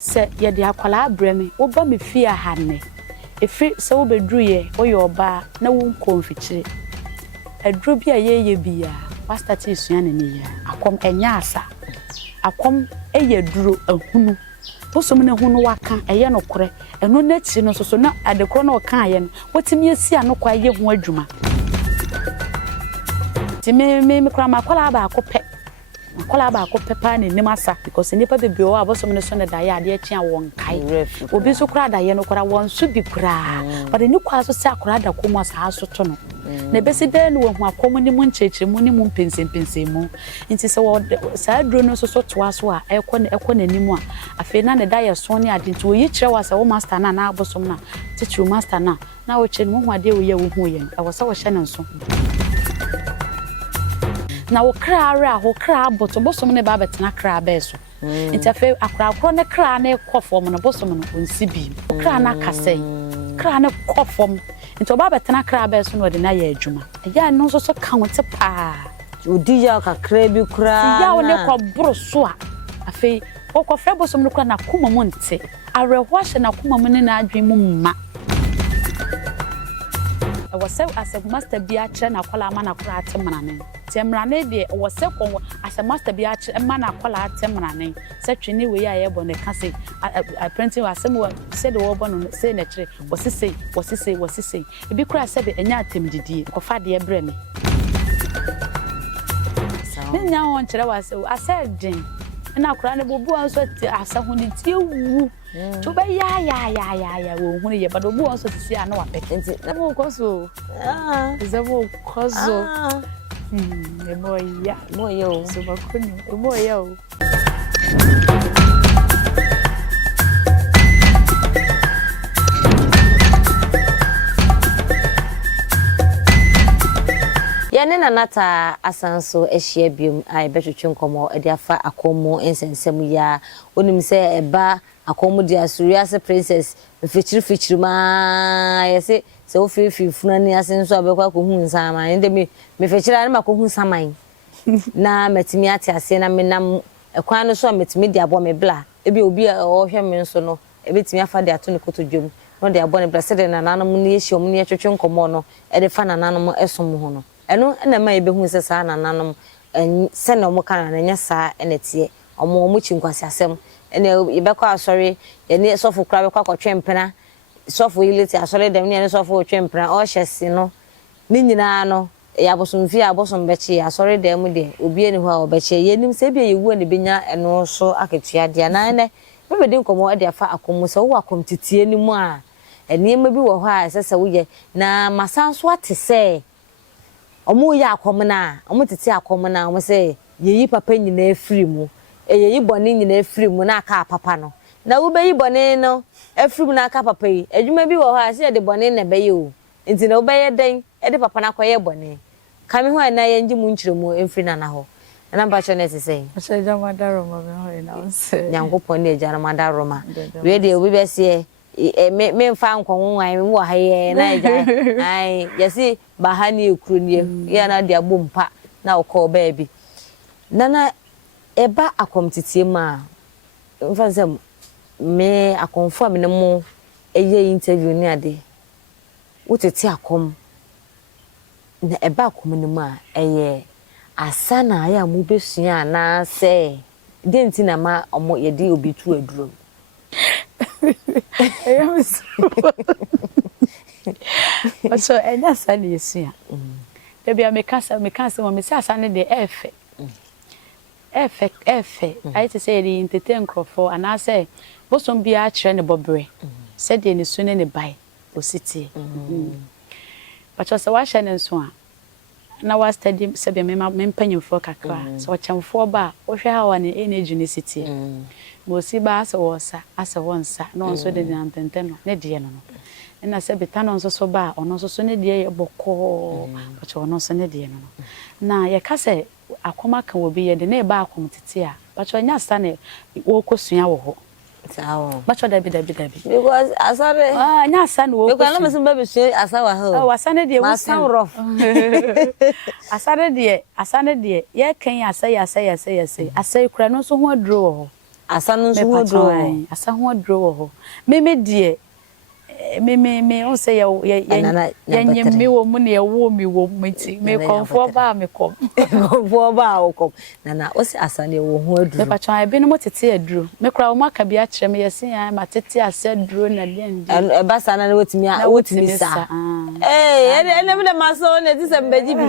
Se ye de akwala breme wo ba me fie ahanne efi se wo bedru ye wo ye oba na wo nkonfikyire adru bi a ye bia wa start esua ne ne ya akom enya asa akom eye duro ahunu bosom ne hunu waka eye no kore eno na chi no soso na adekro na oka aye no wotimi esi anokwa ye ho adwuma ti me kra makwala ba akopɛ akwala ba akopɛ pa ne nim asa because nipa bebi o abosom ne so ne da ya de akyi a won kai obi so kra da ye no kra won so bi kra but ni kwa so se akra da komo asa so to no na besi de no hu akomo ni mu nchechire mu ni mu mpensempense mu nti se wo sa adro no so to aso a ekɔ nanim a afi na ne da ye so ne ade nti wo yi kire wa se wo master na abosom na teacher master na wo kire mu hu ade wo ye wo hu ye e wo se wo hye ne nso na wo kra ara ho kra boto bosom ne ba betena kra ba so nti afi akra ne kra na ekofom no bosom no onsi bi kra na kasai kra na kofom nti oba betena kra ba so no de na ya adwuma ya no so ka wote pa odi ya kakra bi kra ya wo ne kwa bro so a afi wo kwa fra bosom no kwa na kuma mu nte areho hye na kuma mu ne na adwen mu mma wose as master bi a kire na kwala ma na kra atemrane temrane de wose kon as master bi a kire ma na kwala atemrane se twini we ya ye bo ne ka se printing asem se de wo bo no se na kire wose sei ebi kra se be enya atemdidie kofa de ebre me me nya won kire wase ase din na kra ne bobu anso asa honi tie wu to be ya wo hunu ye bado bu anso tisi ana wapete nti na mo koso zabo koso moyo so bakuni moyo yene na nata asanso ehia biom ai betwetwe nkomo ede afa akomo ensensem ya onim se eba akomo di asuriase princess fichiri ma yese se o fifi funani asenso abekwa akohu nsama ende me fichiri ani makohu nsaman na metimi ate ase na menam ekwan no so metimi di abo me bla ebi obi o hwe me nso no ebetimi afa de ato ne kotodwom no de abo ne bla se de nananom ne ehia ne twetwe nkomo no ede fa nananom esom ho no eno na ma ebehu se sa nananom se na omo kana na nya sa enetie omo chinkwasi asem ene yebekwa asori ene sofo kra bekwa kwatwempena sofo yileti asori dem ne sofo twempena o hyesi no ni nyina no ya bosomfi abosom beche asori dem de obi eni ho a obeche yenim se bia yewu ne benya eno so aketua de na ne bebedi nkomo de afa akomo se wo akomtitie ni mu a ene ma bi wo ho a sese wo ye na masanso atese omo ya akomna omo tete akomna omo se yeyi papa nyina afiri mu eyeyi bone nyina afiri mu na aka papa no na wo beyi bone no afiri mu na aka papa yi adwuma bi wo ha se de bone na beye o enti na wo beye den e de papa na kwaye bone kame ho na ye ngi mu nkyiremu emfiri na ho na mba cho na sese se jamada roma me ho na nse nyankopon na jamada roma we de obi bese me mfa nkonwan wo ha ye na eja ai yesi bahani ekuru nie ya na de abompa na okọ baabi nana eba akomtitie ma mfa nsem me akomfo a me mo eye interview ni ade wotete akom na eba akom ni ma eye asana ya mu besua na se denti na ma omo ye de obi tu aduro so enya sani esua debi amekasa mo me se asane de efe I to say the entertain crofo and I say bosom bia akire ne bobre said de ne sune ne bai o city but so wa hye ne nso a na wa study se be me mpanyimfo kakra so chamfo ba wo hwe ha wa ne energy ne city mo si ba so wo sa asa wonsa no nso de nantente no ne de no na se beta no nso so ba ono nso so ne de ye bokọ but ono so ne de no na ye ka se akoma kan obi ye de na ba akom tete a but onya sta ne wo kosua wo ho tawo but dabi because asare nya sta ne wo because na mesin ba be so asawa ho wasane de wo sound rough asare de ye kan asai kura no so ho aduro ho asa no so ho dro asa ho dro ho me die me on say ya nyemi wo mu na ewo mi wo mti me komfo ba me kom komfo ba wo kom nana o se asa ne wo ho aduro me pa chan bi no motete aduro me kra wo maka bi a kire me yesi ya matete asa aduro na den e ba sa na wotimi sa ene me ma so ne ti se mbeji bi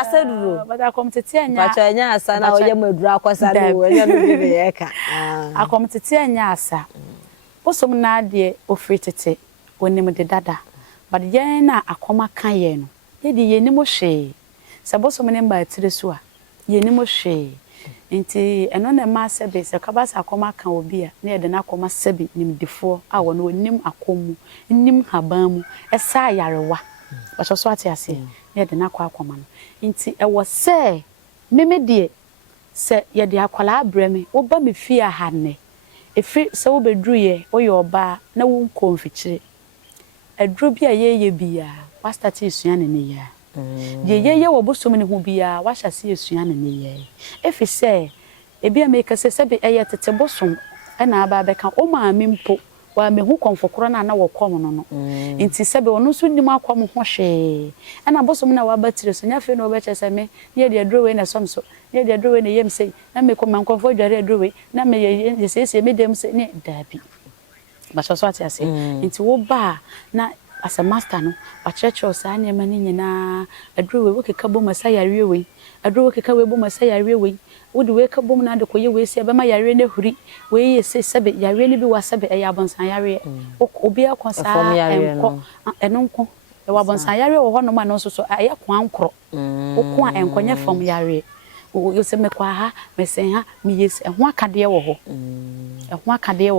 asa aduro ba da kom tete anya pa chan anya asa na o ye maduro akwasa no enya no bi me yeka akom tete anya asa Bosom na de ofritete wonim de dada but yen na akoma kan ye no ye de yenim hwe se bosom ne mba tire so a yenim hwe nti eno na ma sebe se kabasa akoma kan obi a na ye de na akoma sebe nim difo a wono nim akomu nim haban mu esa yarewa ba so ate ase na ye de na akoma no nti e wo se meme de se ye de akwala abreme wo ba me fie ha ne Efi se wo bedruye wo yoba na wo nkonfikire adru bia yeye bia wa start esua ne ya yeye wo bosom ne hu bia wa hyase esua ne ye efi se ebia make se be eye tete bosom na aba beka o ma mimpo wa me hu konfokoro na wo kom no nti se be ono so nim akom ho hwe na bosom na wa batire so nya fe no be chese me ye de adru we na somso ye de adru we na yem sei na me kom konfo dware adru we na me ye sese me dem se ne dabi ba so ate ase nti wo ba na as a master no wa church sa na ma ni nyina adru we wo keka bo masa yare we adru we keka we bo masa yare we wodi we ka bom na de koye we sia be ma yare na huri we ye se sebe yare ni bi wa sebe e ya bonsan yare obi akonsa enko enonko e wa bonsan yare wo hono ma no so so aye kwankro okwa enkonya fam yare wo se me kwa ha me sen ha me yes e ho akade wo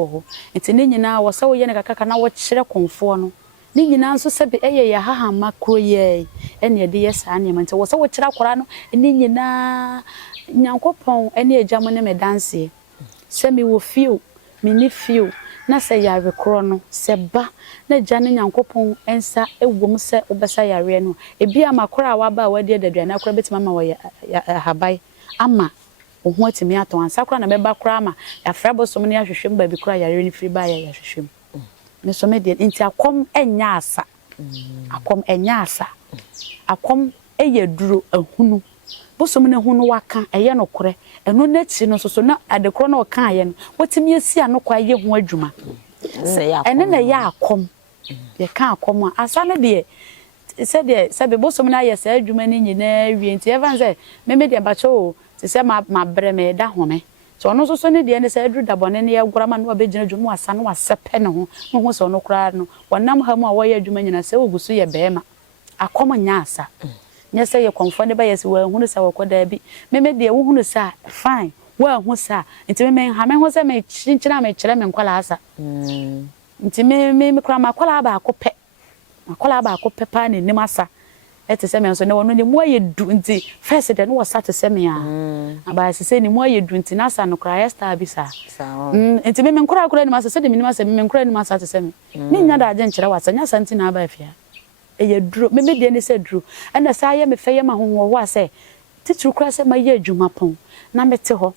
ho enti ne nyina wo se wo ye ne kakaka na wo kire konfo no ni nyina nso sebe eye ya haha makro ye ene ye de yes ane ma nti wo se wo kire akora no ni nyina Nyankopon ene ejamo ne me danse se me wo fio me ni fio na se yare kro no se ba na jane Nyankopon ensa ewom se obesa yare no ebi amakora a waba wade dadua na kora betima ma wo habai ama ohun atimi aton ansa kora na meba kora ama afra bosom ne ahwehwem ba bi kora yare ni firi ba ya ahwehwem me so me de nti akom enya asa akom eye duro ahunu bosom ne hunu waka eye no kore eno nachi no so na adekro na oka aye no wotimi asi anokwa ye ho adwuma ene na ya akom ye ka akom asa ne de se be bosom na ye sa adwuma ni nyina wie nti evan se meme de bacho o se ma bre me da home so no so ne de ne se adru da bone ne ye gorama no obegina dwuma asa no asepe ne ho so no kra no wonam ha mu a wo ye adwuma nyina se ogusu ye beema akom nya asa nyese ye konfo ne ba yesi wa hunu sa wakoda bi meme de wo hunu sa fine wa hu sa nti meme ha me hu sa me chinchina me kire me nkwala asa nti me kura makwala ba akopɛ pa ne nim asa ete se me nso ne wono ne mu aye du nti first de no wasa te se me a aba se ni mu aye du nti na asa no kura ya star bi sa nti meme nkura ni masa se de me nim asa meme nkura ni masa te se me ni nya da aje nkire wasa nya santi na aba afia eye duro me de ne se duro ana sa ye me feye ma honwo ho ase titru kra se ma ye adwuma pon na mete ho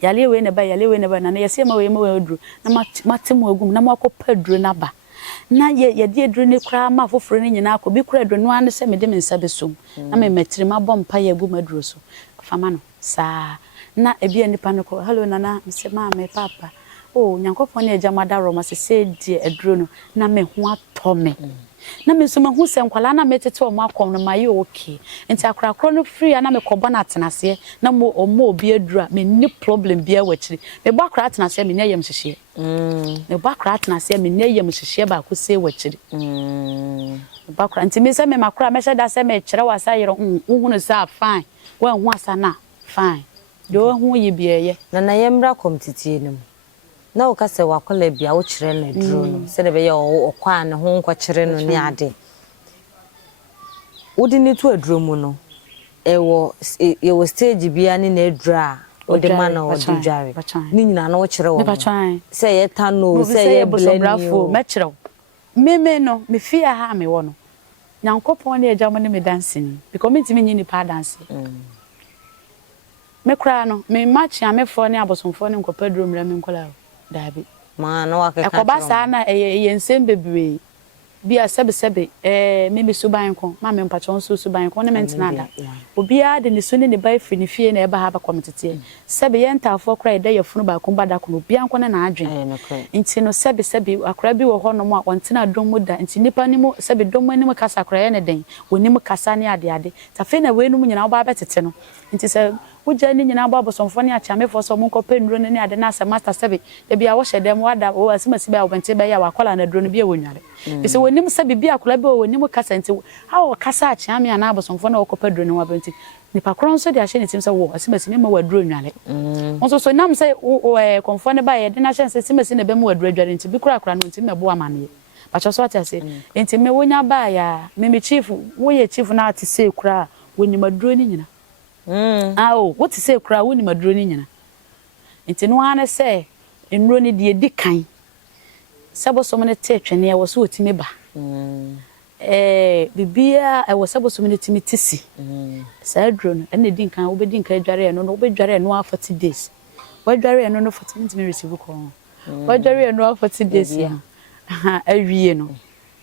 yale we ne ba na ye se ma we duro na matemu agum na makopa duro na ba na ye de duro ne kra ma foforo ne nyina akọ bi kra duro no an se me de me nsa besom na me matiri ma bompa ye agum aduro so fama no sa na ebi anipa no ko hello nana me se ma me papa oh Nyankopon ne agya madaro ma se die aduro no na me ho atome na me so mahu se nkwala na metete o makom no maye okay enti akrakro no free na me kobo na atenase na mo obi adura me ni problem bia wachiri me bo akra atenase me nyem hyehye me bo akra atenase me nyem hyehye ba ko se wachiri me bo akra enti me se me makra me hyeda se me kire wasa yero uhunu sa fine wa hu asa na fine do hu ye bieye na yemra komtitie nim na uka se wakola bia wo kire na duro no se de be ye okwa ne ho nkwa kire no ni ade wodi ni to aduro mu no ye wo stage bia ni na adura odi ma na odi dware ni nyina na wo kire wo se ye tano se ye blani me kire meme no me fia ha me wo no Nyankopon ne agya mo ne me dancing because me timi nyini pa dance me kra no me match amefo ne abosomfo ne nkopedrum ra me nkola daabi ma no akeka ekoba sa na ensem bebre bia sebe me suban ko ma me mpacho nso suban ko ne mentena da obi a de ne so ne ba firi ne fie na eba ha ba komitete sebe ye ntafo kra ida yefunu ba ko bada ko obi anko ne na adwen nti no sebe akra bi wo ho no mo a ontena dom mu da nti nipa ni mu sebe dom mu ni mu kasa kra ye ne den woni mu kasa ne ade tafe na we nu mu nyina wo ba betete no nti se uja ni nyina ba bosomfo ne achiamefo so mo nkope nduro ne ade na asa master sebe e bia wo hyedem wada wo asimasi ba wo bente ba ya wakola na duro no bia wonware bise wonim sebe bia akola bia wonim kasa nti ha wo kasa achiame ana bosomfo na wokope duro ne wa bente nipa kron so de ahye ne tim se wo asimasi me ma waduro nware onso so nam se konfo ne ba ye de na hye se asimasi ne be ma waduro adware nti bi kura no nti me bo amane bacho so ati ase nti me wonya ba ya me chief wo ye chief na ati se kura wonim aduro ni nyina what to say kra woni maduro ni nyina nti no ane se enro ni de di kan sabosom ne te twene e wo so otime ba bibia e wo sabosom ne timi tisi sa aduro no ene di kan wo be di kan adware no wo be dware no 40 days wo dware no 40 minutes me receive ko wo dware no 40 days ya awie no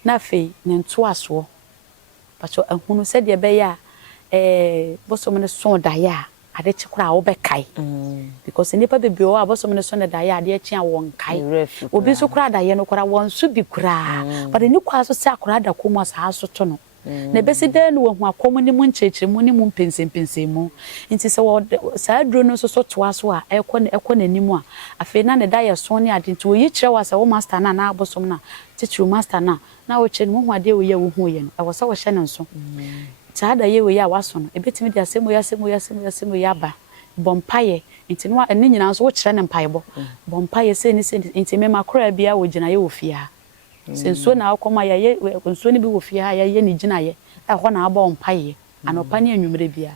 na fe ne nto aso pacho ahunu se de be ya bosom ne so da ya ade chikura wo be kai because nipa bebi o abosom ne so ne da ya ade achi a won kai obi so kura da ye no kura won so bi kura but ni kwa so se akura da ko mo sa so to no na be se den wo hu akom ni mu nchechire mu ni mu pensem mu nti se wo sa duro no so to aso a ekọ nanimu a afi na ne da ye so ne ade nti wo yi kire wa se wo master na abosom na teacher master na wo che ni mu hu ade wo ye wo hu ye no e wo se wo hye ne nso Tada ye we ya waso no ebetimi de asemu ya ba bompaye nti no ene nyina so wo kire ne mpaye bompaye se ni nti me makora bia wo gina ye wo fia senso na akoma ye nso ni bi wo fia ya ye ni gina ye ho na aba bompaye anopa ne anwumre bia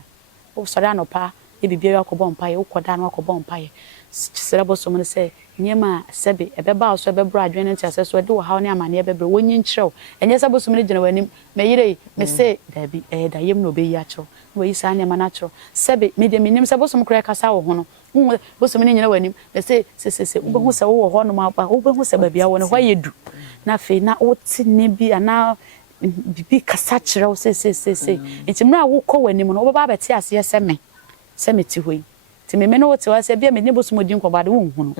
wo sori anopa e bibia ya ko bompaye wo koda no ko bompaye sira bosom ne se nyema sebe ebeba so ebebro adwene nti aseso de wo hawo ne amane ebebro wonyi nkyerɛw enye sabo som ne gina wanim me yire me se dabi da yem no be yi akyerɛw wo yi sa ne ma na kyerɛw sebe me de minim sabo som kura kasa wo ho no bosom ne nyina wanim me se wo hu se wo ho no ma ba wo hu se ba bia wo ne hwa yedu na fe na wo ti ne bi ana bibi kasa kyerɛw se nti mra wo kɔ wanim no wo ba beti ase se me ti hoi ti me no wote wa se bia me ne bosom di nkobade wo hu no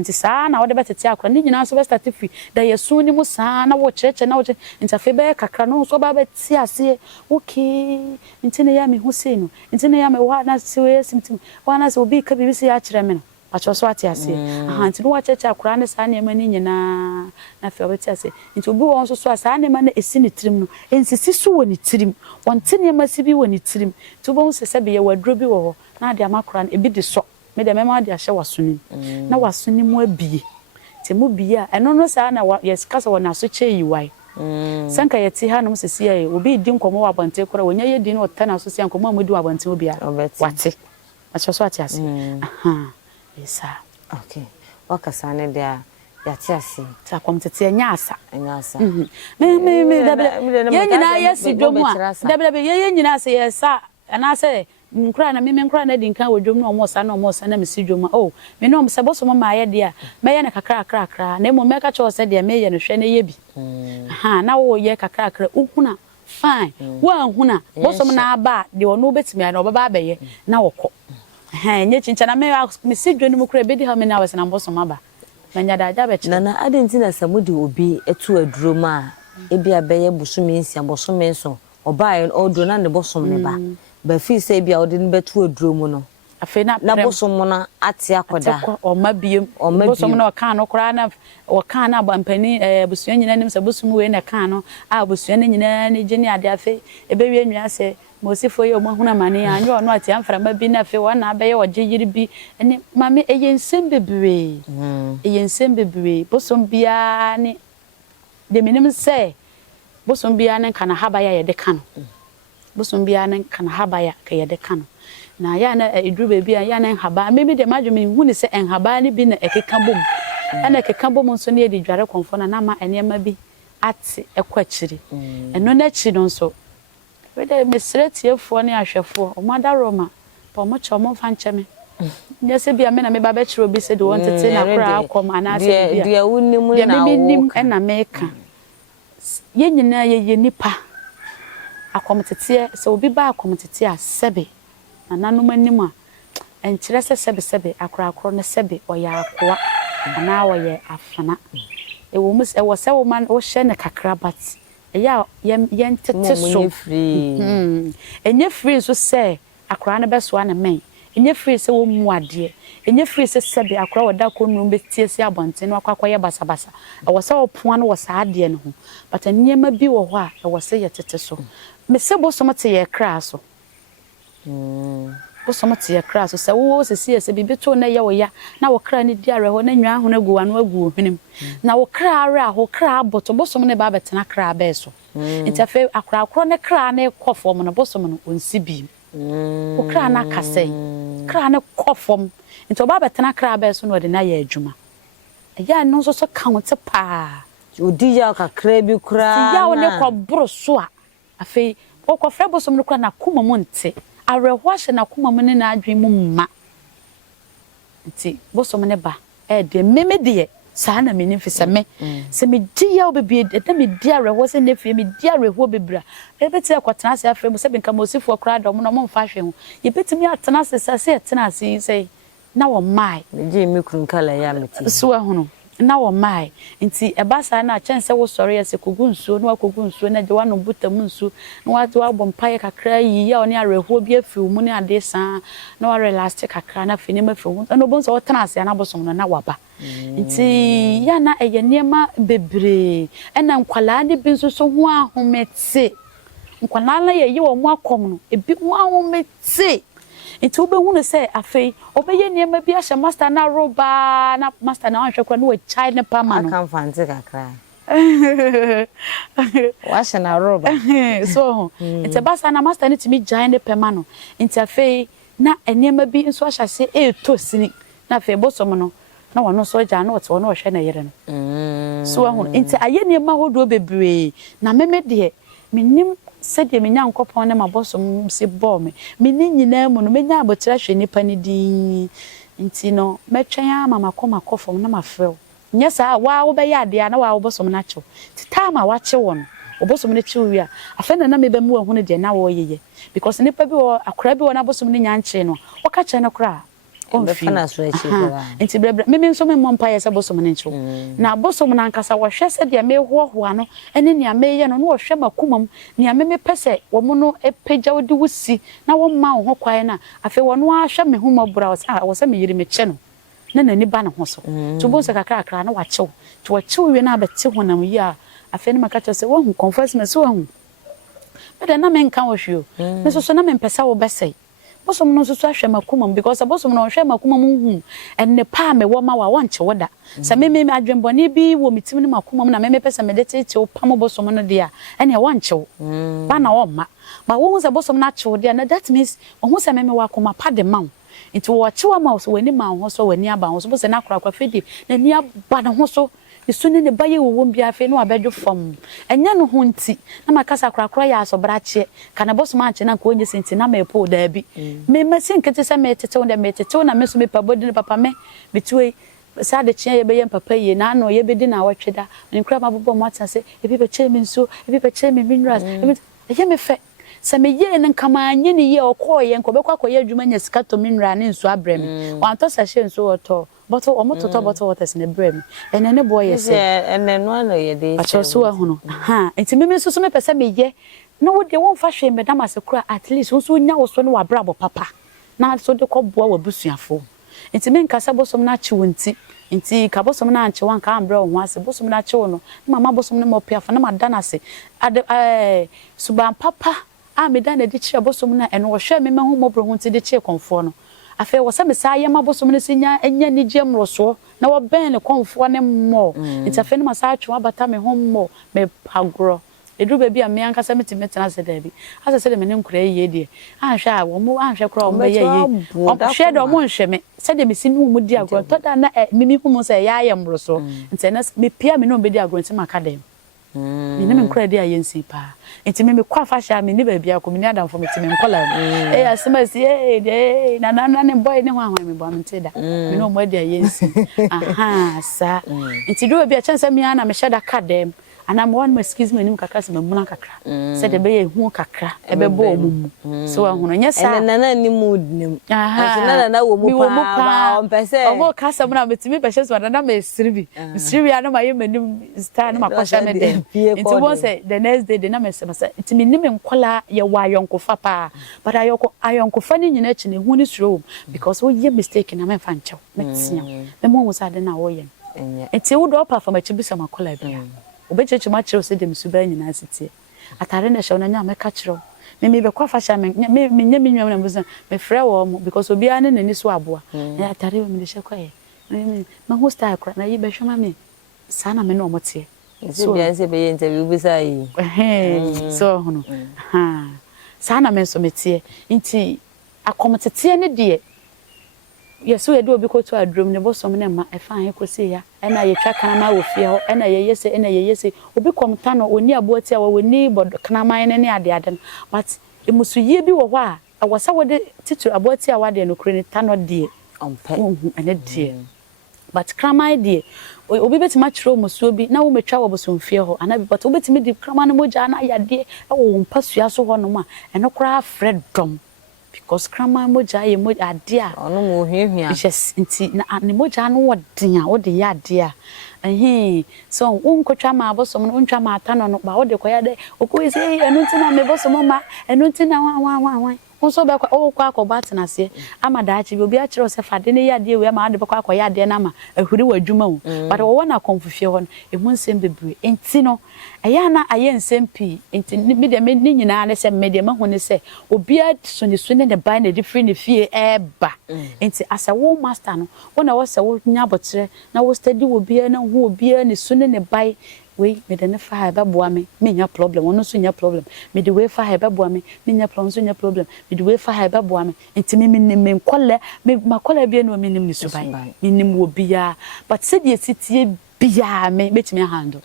nti saa na wo de betete akora ni nyina so be start free da yesu ni mu saa na wo cheche na wo nti afi be kakra no so ba beti ase okay nti ne ya me hu se no nti ne ya me wa na se we simtim wa na se obi ka bibi se ya kire me no pacho so ati ase nti no wa cheche akora ne saa ne ma ni nyina na fe obeti ase nti obi won so saa ne ma na esi ne tirim no ensisi so wo ne tirim won te ne ma si bi wo ne tirim to bo se be ye wadro bi wo ho na de amakora ebi de so me de mema de ahye wasoni na wasoni mu abie te mu bie a eno no saa na yes kasa wona so chei wai sanka yeti ha no sisi ya obi di nkomo wa bante kora wonya ye di no tana so sia nkomo amudi wa bante obi a wate acho so ati ase esa okay wakasa ne de a yati ase ta komtete nya asa me dabele ye nyina yesi dwomu a dabele ye nyina ase yesa ana se nkura na meme nkura na di nkan wodwom na omosa na mesi dwom me no mse boso mama ye de a me ye ne kakra na emo me ka cho se de me ye no hwe na ye bi na wo ye kakra uhuna fine wa huna boso na aba de ono betimi na obaba abaye na wokọ nye chincha na me mesi dwom mu kura bedi ha me na wese na boso maba manya da aja bechi na adenti na samudi obi etu aduro ma ebi abaye busumi nsia boso nso oba oduro na ne boso ne ba ba fi se bia odi ne betu aduro mu no afi na bosom na ate akoda o mabiem bosom na oka no kora na oka na bampani busua nyina nim se bosom we na ka no busua ne nyina ne geni ade afi ebewie nwia se mosifo ye omahuna mane anyo no ate amfra mabi na afi wana abaye oje yiri bi ene mame eyensem bebre bosom bia ne de minim se bosom bia ne kana habaya ye de ka no bosom bia ne kana habaya ka ye de ka no na ya na edru bebi ya na nhaba meme de madwumi hu ni se nhaba ne bi na ekeka bom ana ekeka bom nso ne edi dware konfo na ma enema bi ate ekwachiri eno na chi no nso we de mesretiefo ne ahwefo omada roma pa mo cho mo fa ncheme nya se bia me na me ba be chiro bi se de won tete na kra akom ana se bia wunnim na wo nim na me ka ye nyina ye nipa akom tete se obi ba akom tete a sebe na nanom anim a enkyere se sebe akra ne sebe oya akoa ana woye afana e wo mu e wo se wo man wo hye ne kakra bat ya yen tete so enye free so se akra ne beso ana men enye free se wo mu ade enye free se sebe akra woda konum betie se abonten no akwakoye basabasa e wo se wo poa no wo sa ade ne ho but anyema bi wo ho a e wo se ye tete so me se bo so mate ye kra so bo so mate ye kra so se wo se se bibi to na ye wo ya na wo kra ni diare ho na nwa ho na gu anu agu hwenem na wo kra ara ho kra aboto bo so ne ba betena kra ba so ntafe akra ne kra na ekofo mo no bo so no onsi bi wo kra na kase kra na kofom nto ba betena kra ba so no de na ye adwuma ya no so count pa odi ya kakra bi kra ya wo ne ko bro so a afi wo ko frɛ bo so no kra na kuma mo nte areho hye na kuma mo ne na adwen mu mma nti bo so ne ba de meme de saa na menim fi se me se me di ya obebi de me di areho se ne fi me di areho bebra e beti akotena se afre mo se benka mo sifo kra do mo no mo mfa hwe ho ye betimi atena se se atena se sei na wo mai me gi me kurun kala ya meti so ahunu na wo mai nti eba saa na chense wo sori ese kogu nsuo no akogu nsuo na de wano butamu nsuo na watu abom paye kakra yi ya oni areho bi afiu mu ne ade saa na wa elastic kakra na fini ma fiu na obonso wo tena ase na bosom no na waba nti ya na eye niema bebre ena nkwala ne bi nso so ho ahomete nkwala na ye wo mu akom no ebi ho ahomete nti wo behu ne se afei obeye niema bi ahye master na roba na master na ahwe kra no we child ne pama no aka mfanze kakra washe na roba so nti basa na master ne timi giant ne pama no nti afei na niema bi nso ahye se to sini na afei bosom no na wono so ja na wote wono hwe na yere no so ahun nti aye niema hodo bebre na meme de menim sede menya nkopon ne mabosom si bo me ni nyina mu no menya abotira hwe nipa ni di nti no metwen ama makomakofom na mafrɛw nya saa wa wo be ya de na wa wo bosom na kyew titama wa kye won obosom ne kyew wi a afena na mebe mu ehunu de na wo yeye because nipa bi wo akora bi wo na bosom ne nya nkye no wo ka kye no kra fana so echi kra nti brebre meme nso me mmompa ye se bosom ne nkyew na bosom na nkasa wo hwe se de me hohoa no ene ne ameye no no wo hwe makumam ne ameme pese wo mu no epagya wodi wusi na wo ma wo kwae na afi wo no ahwe me humobra wo se me yiri me kye no na nani ba ne ho so to bo se kakra na wa kyew to wa kyew wi na abete honam yi a afi ne maka kyew se wo hu confess me so hu bede na me nka wo hwe me so na me mpesa wo besai bosom no so ahwe makumam because bosom no hwe makumam hu enne pa me wo ma wa wonche woda sa me adwembone bi wo mitim ne makumam na me pesa me de tete wo pam bosom no dia enne wonche wo ba na wo ma wo hu se bosom na che wo dia na that means wo hu se me wa koma pa de ma nti wo che wa ma so wani ma ho so wani aba ho so bo se na kora fedi na ni aba na ho so isune ne baye wo bia fe no abedwo fam enya no ho nti na makasa krakra ya so brache kana boss man che na ko onye senti na mepo da bi me masin kete se metete wo na me so me pabodi ne papa me bitwe sa de chia ye be ye papa ye na no ye be di na watweda nkra mabobo mo atase ebi be che me nso ebi be che me minerals ye me fe se me ye ne nkama anye ne ye okoye nko be kwakoye adwuma nya sika to mineral ne nso abrem wan to sa hye nso oto but omototo bottle waters ne brem ene ne boy yese ene no no ye de achoso ahunu enti meme so me pese me ye na wo de won fa hwe me dam asekura at least so nya wo so ne wa brabo papa na so de ko boa wa busuafo enti me nkasa bosom na chi wonti enti ka bosom na anche wan ka ambre wo ase bosom na chi wo no mama bosom ne mo piafa na madana ase suban papa a me dan de chi bosom na eno wo hwe me hu mobro hu ti de chi konfo no afi wo se me sa ye mabosom ne sinya enya ni gemroso na wo ben ne konfo ne mo nti afi ne masa atwa bata me ho mo me pagro edru ba bi a me ankasa metime tena se da bi asa se de me ne nkura ye de anhwe a wo mo anhwe kura wo ye o hwe do mo nhwe me se de me sinu mu di agro to da na mimi hu mo se ya ye mroso nti na me pia me no be di agro nti maka dem me ne me nkora di ayensi pa enti me kwa fa sha me ni ba bia ko me ni adam fo me ti me nkola asema si na ne boy ne ho ahwan me bo am ti da me no mo di ayensi sa enti do bia chansa me ana me sheda kadem ana mo wan excuse me nim kakra se mamuna kakra se de be ye hu kakra e be bo omumu so ahono nya sa na ni mood nim na wo mu pa on pese omo kasa mo na metimi be hye so na me siribi ana ma ye manim star na makosha me dem enti won say the next day na me se enti me nim nkola ye wa ayonkofa pa but ayonkofa ni nyina chi ne hu ni suro because wo ye mistake na me fa nchew metia me mo wo sa de na wo ye enti wo do pa fa ma chi bi sa makola bia obecheche ma chiro se dem suba nyina asitie atare na hye na me ka chiro me be kwa fasha me nya me nwa na buza me frɛ wo mo because obi ane nani so aboa na atare me de hye kwa ye ma ho style kra na yi be hwema me sana me no mo tie so bia se be ye interview bi sa yi so hono sana me so me tie nti akometetie ne de yeso ye do obi ko to adrom ne bosom ne ma efa he ko se ya ena ye twa kana ma wo fie ho ena ye yese obi komta no oni aboati a woni bod kana man ne ade ade but emusu ye bi wo ho a awasa wo de titu aboati a wade no kure ne tano de ompe ene de but krama de obi betima chiro musu obi na wo metwa wo bosom fie ho ana bi but obetimi di krama no moja na ya de wo mpasua so ho no ma eno kra freedom because krama moja ye moja ade a ono mo hwehwia yes nti na ne moja no wodin a wode ya ade a so unkotwa ma abosom no untwa ma ata no ba wode koya de okoyi se enu nti na me bosom ma enu nti na wan so be kwa akoba tenase amada achi bi obi a kire se fade ne ya de we ma ade be kwa akoya de na ma ahuri wadwuma wo but wo na konfufie ho emu nsem bebre enti no eya na aye nsem pi enti me de me nyina ne se me de ma hu ne se obi a so ne ne ban na different ne fie eba enti asa wo master no wo na wo se wo nya botre na wo study obi a na hu obi a ne so ne ban we me de ne fa ha ba boa me nya problem ono so nya problem me de we fa ha ba boa me nya problem so nya problem me de we fa ha ba boa me enti me nkolle me makolla bia no me nim ni suban me nim wo bia but se de sitie bia me betimi handle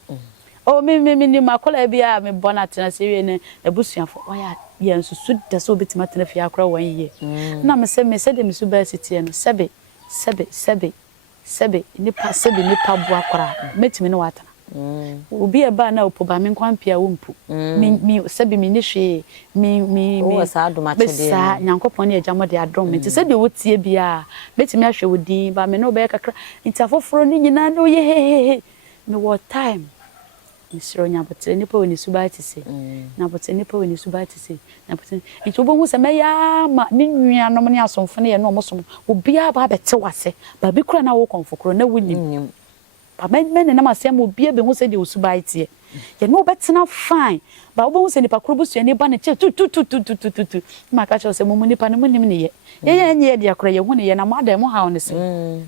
o me nim makolla bia me bona tena se we ne abusuafo oya ye nsusu da so betima tena fia akra wan ye na me se de me suba sitie no sebe nipa boa akra metimi ne wata obi eba na opoba me nkwampia wo mpu mi sabi mi ni hwe mi o sa adom achede sa nyankopon ne agya de adom nti se de wotie bia betimi ahwe wodin ba me no be kakra nti afoforo ni nyina no ye he me what time misro nyabotre nipa woni suba tise nyabotre nipa woni suba tise nyabotre nti obo se me ya ma ni nuanom ne asomfo ne ye no mosom obi aba bete wase ba bi kura na wo konfokoro na wonim pa men na masem obi be hu se de osubaite ye no betena fine ba obo hu se nipa kro busua ni ba ne che tu ma ka che se mo nipa ne monim ne ye nye de akra ye hu ne ye na ma da mo ha ne se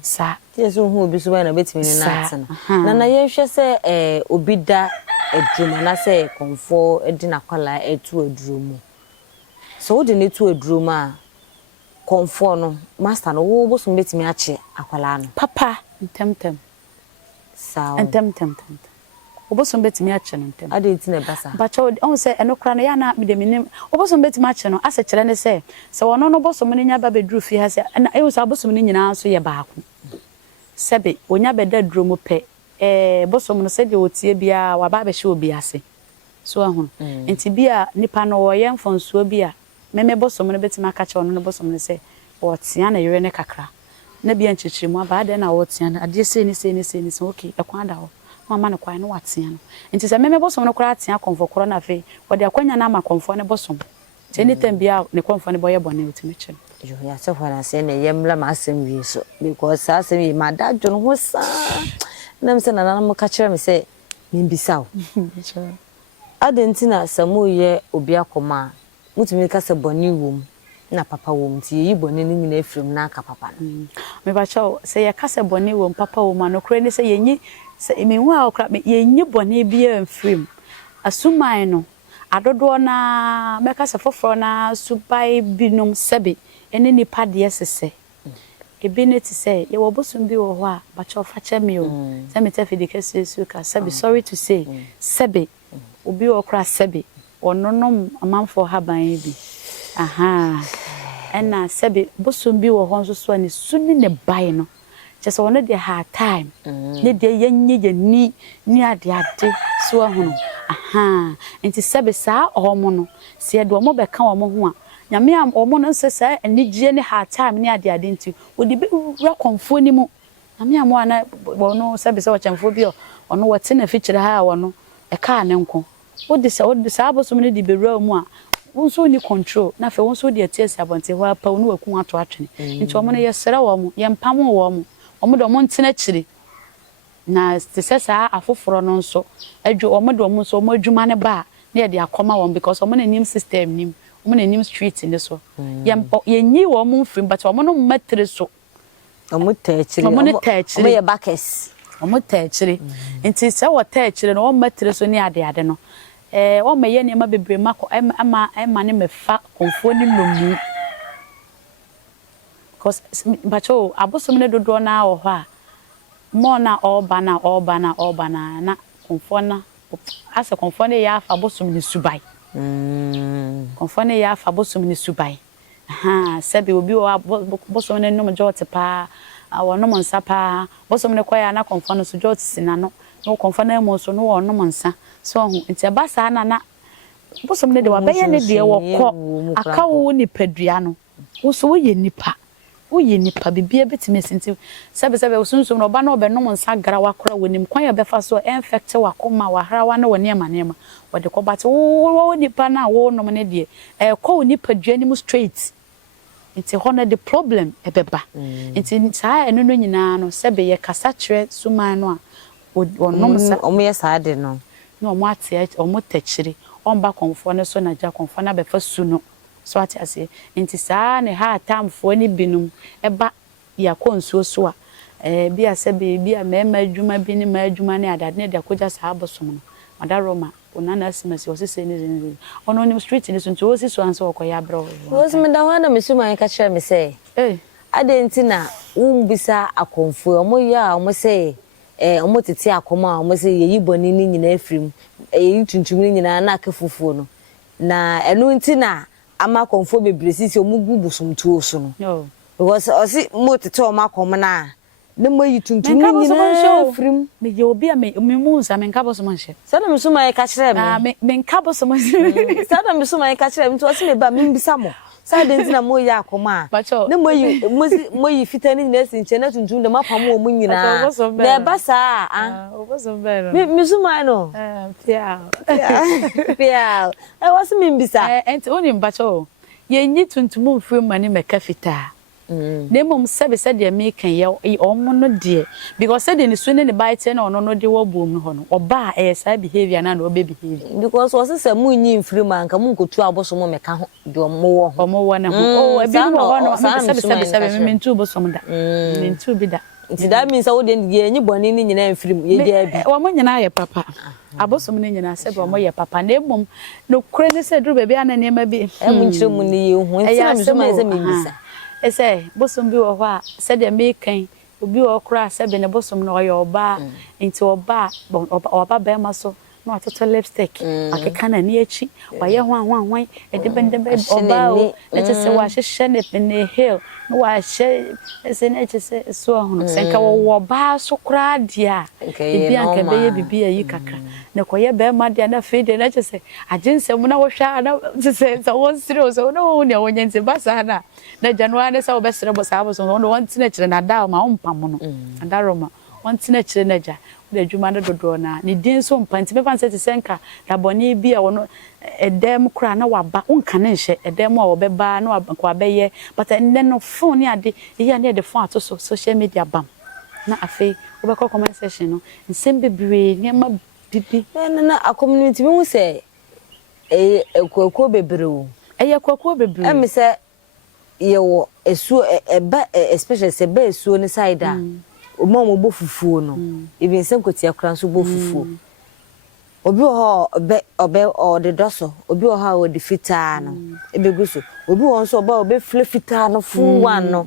sa tie so hu obi suba na betimi ni na atena na ye hwe se obi da adruma na se konfo edi na kwala etu adrumu so wo de ne tu adrumu a konfo no master no wo boso betimi ache akwala no papa ntem sawa ntem obosom betimi ache no ntem ade ntine basa bacho on se enokra no ya na me de minim obosom betimi ache no ase kire ne se wono no bosom ne nya ba bedru fi ha se na e wo sa bosom ne nyina so ye baako sebe onya beda duro mu pe bosom no se de otie bia wa ba be hye obi ase so ahun enti bia nipa no wo ye mfonso bia meme bosom no betimi aka che wono no bosom ne se wo tia na yere ne kakra na bia nchichirimu aba ade na wo tia na ade se ni okay ekwan da ho mama no kwan no watia no nti se meme bosom no kra tia konfokoro na fe wo de akwanya na ma konfo ne bosom teni tambia ne konfo ne boye bone otimi che yo ya se hwana se ne yemla ma asem wi so because asem yi ma da dwo no ho sa na se na na mo ka kire me se nimbisaw ade ntina samu ye obi akoma mutumi ka se bone wom na papa wom ti yi bone ni nyina efrim na aka papa no me ba chawo se ye kase bone wom papa wom anokre ne se yenyi se me hu a okra me yenyi bone bia efrim asumai no adodo na me kase foforo na subai binum sebe ene nipa de sese ebi ne ti say ye wo bosom bi wo ho a ba cha ofa cha me o say me tafi de kase su ka sabi sorry to say sabi obi wo kra sabi ononom amanfo haban bi aha ena sabi bosom bi wo ho nso so ani suni ne bai no chese wono de hard time ne de yenye ni ade so ahono aha enti sabi saa omo no se de omo be ka omo ho a nyame am omo no nsesa anigye ne hard time ne ade nti odi be wura konfo ni mu nyame am wana wono sabi se wachemfo bi ono wote na fikire ha wono e ka ne nko odi sa abosom ne di bewura mu a wonso ni control na fe wonso di atiesi abonte ho apa wonu waku ato atwene nti omo no yesere wo mu yempam wo mu omo do mo ntena chiri na sesa afoforo no nso adwo omo do mo nso omo adwuma ne ba na ye de akoma wo because omo na nim system nim omo na nim street ni so yenyi wo mo mfrim but omo no matre so omo tachiri omo ye backers omo tachiri nti se wo tachiri no omo matre so ni ade no o meye ne ma bebre mako ama ne mefa konfo ni nomu because bacho abosom ne dodo na wo ho a mo na oba na konfo na ase konfo ne ya afa abosom ni subai konfo ne ya afa abosom ni subai aha sabi obi wo abosom ne no jote pa awono mo nsa pa abosom ne kwaya na konfo no so jote sinano no konfo na mo so no wono mo nsa so ho nti abasa na bosom ne de wa beye ne de wo kọ aka wo ni padua no wo so wo ye nipa bibia betime sinti sabe osunsun no ba na obenom nsa gra wakora wonim kwan ya befa so infect wakoma wahrawa na woni emanema wode ko bate wo nipa na wo nom ne de kọ wo nipa dua ni mu straight nti hono the problem ebeba nti saa eno no nyina no sabe ye kasa kire suman no a wonom sa omo ye saa de no no mo ate omo tachiri omba konfo ne so na ja konfo na befa su no so ate ase nti saa ne ha atamfo ni binum eba ya konsuo so a bi ase bi a mema adwuma bi ni ma adwuma ne adade ne de akoja saa abosom no madaroma onana asimasi osese ni ono ni street ni so nti osi so anso okoya bro wosi me da ho na mesuma ka kire me say ade nti na wumbisa akonfo omo ya omo say omo tete akoma omo say yeyi boni ni nyina afrim yeyi tuntum ni nyina na akafufuo no na eno nti na ama konfo bebresi omo gubusom tuo so no because osi mo tete omo akoma na ne moyi tuntum ni nyina afrim me ye obi a me mu nsa me nkabo so manhye sana mesuma ka kire me me nkabo so manhye sana mesuma ka kire me to osi me ba me mbisa mo sada ntina mo ya akoma ne moyi fitani na sinche na tuntum de mapam wo mu nyina na ba saa misuma no pia was me mbisa enti oni mbacho ye nyi tuntum mfiri mani meka fita ne mom sebe de me kan ye omo no de because said ni so ne bite na ono no de wo bom no ho no oba sa behavior na obe behavior because was say mu nyi mfiri man ka mu nkotu abosom meka ho de omo wo na ho ebi mo ho no sebe me ntu bosom da me ntu bi da nti that means wo de ye nyi boni ni nyina mfiri ye de abi wo mo nyina ye papa abosom ni nyina sebe wo ye papa na emom no kure ne se duru bebi anane ma bi mu nkyire mu ni ye hu nti na mesoma ye se me mbisa ese bosom bi wo ho a se de me kan obi wo kura se be ne bosom no ye oba nti oba be ma so no atoto lipstick akeka na ni echi waye ho anwan ede bende be oba o na chese wa hye ne hill no wa hye ese na chese so hono senka wo ba so kura dia ebi anka be ye bibi ayi kakra na koye be ma dia na fe de na chese ajinsem na wo hwa na chese so won sire so no ne wonye nti basa na January ne sa wo be sire bo sa bo so no won tina kire na da ma ompam no adaroma won tina kire na ja de adwuma no dodo na ne din so mpanti me fanse te senka da boni bi a wono edem kura na waba unka ne nhye edem a wo beba na kwa beye but enne no phone ade iya ne de phone ato so social media bam na afi wo be call comment section no nsem bebre ne ma bibi na a community bi hu se ekoko bebre o ekoko bebre em se ye wo esu eba especially se be esu ni side a omo mo bo fufuo no even senkoti akran so bo fufuo obi ho obe o de doso obi ho ha o de fitaa no ebeguso obi ho nso oba obe fle fitaa no full one no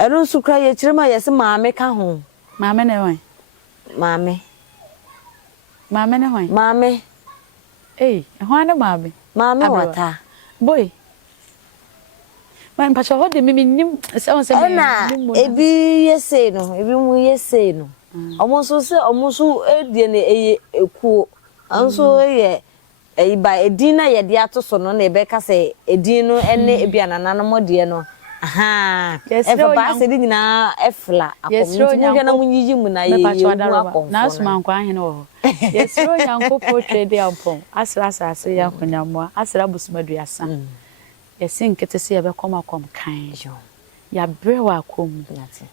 ero nso kra ye kirema yesi maame ka ho maame ne hwan maame ne hwan maame hwan ne maame wata boy man pacho ho de mimi nim se on se nim ebi yese no ebi mu yese no omo so edie ne eye ekuo anso ye ba edin na ye de ato no na ebe ka se edin no ene ebi anana no modie no aha efa ba se di nyina efla akomunti mu na munyiyi mu na ye na asuma nkwa ahene wo yesro yanko portrait ampon asra asase yakonyamwa asra busumaduasa yesin ketese ye be komakom kan ya brewa akom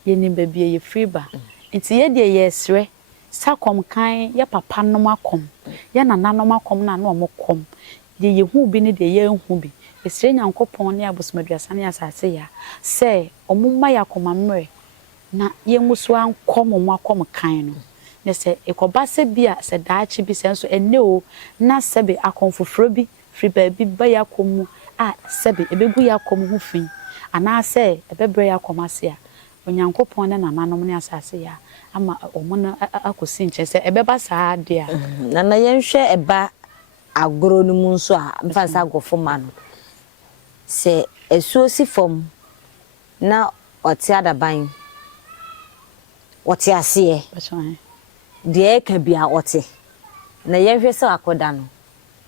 ye nimba bie ye freeba nti ye de yesre sakom kan ye papa no makom ye nananom akom na no mokom de ye hu bi ne de ye hu bi esre nyankopon ne abusumaduasa ne asase ya se omumma yakoma mre na ye nguso ankom mo akom kan no ne se ekobase bia se daachi bi se nso enne o na sebe akonfoforo bi fri ba bi ba yakom sebe ebegu yakom hu fin ana se ebebre yakom ase a onyankopon ne nananom ne asase ya ama omuna akosi nche se ebeba saa de a na yenhwe eba agoro no mu nso a mfansa agofo ma no se esuo si fom na ote adaban ote ase de ka bia ote na yenhwe se akoda no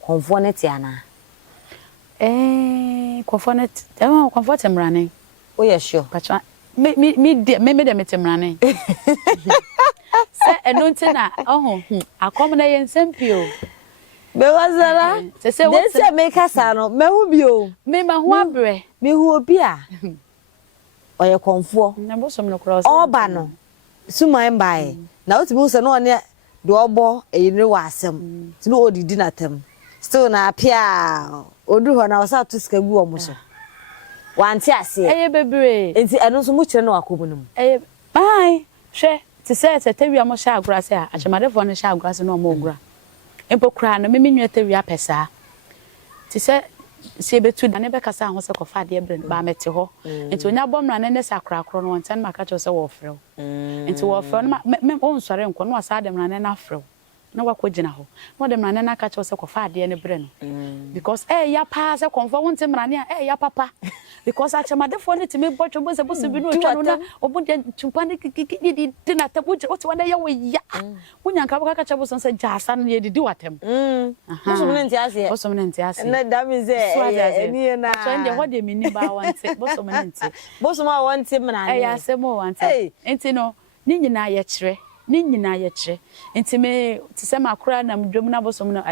konfo ne te ana konfo ne konfo te mrane o ye sure pacha me de metemrane se enonte na akom na ye nsempio be wazara se me kasa no me hu bio me ma hu abre me hu obi a oye konfo na bosom no cross oba no suman bae na otimi se no ne de obo eyire wa asem ti no odidi na tem still na apia odu ho na wasa to sika gu omo so wanti ase bebre enti eno so mu kire no akomunum bye hwe ti se tewia mo sha agura se a achemadefo no sha agura se no mo ogura empokra no me menwa tewia pesa ti se betu da ne be kasa ho se kofa de bre ba mete ho enti onya bomra ne ne sakra kro no wonten maka cho se wo frɛ enti wo frɛ no me on sɔre nko no asa de mra ne na frɛ na wakogina ho no de mra ne na ka cho se kofa de ne bre no because ya pa se konfo wonte mra ne ya papa because achemadefo ne timi botwo bo se bo se bi no twa no na obunde tumpa ne di na ta buje oti wada ya wo ya wonyanka bo ka cha bo so se jasa no ye didi watem bosom ne nti ase na da mi ze eni na so nde ho de mini ba wonte bosom ne nti bosom a wonte mra ne ya se mo wonte enti no ni nyina ye kire enti me ti se makura na mdwom na bosom no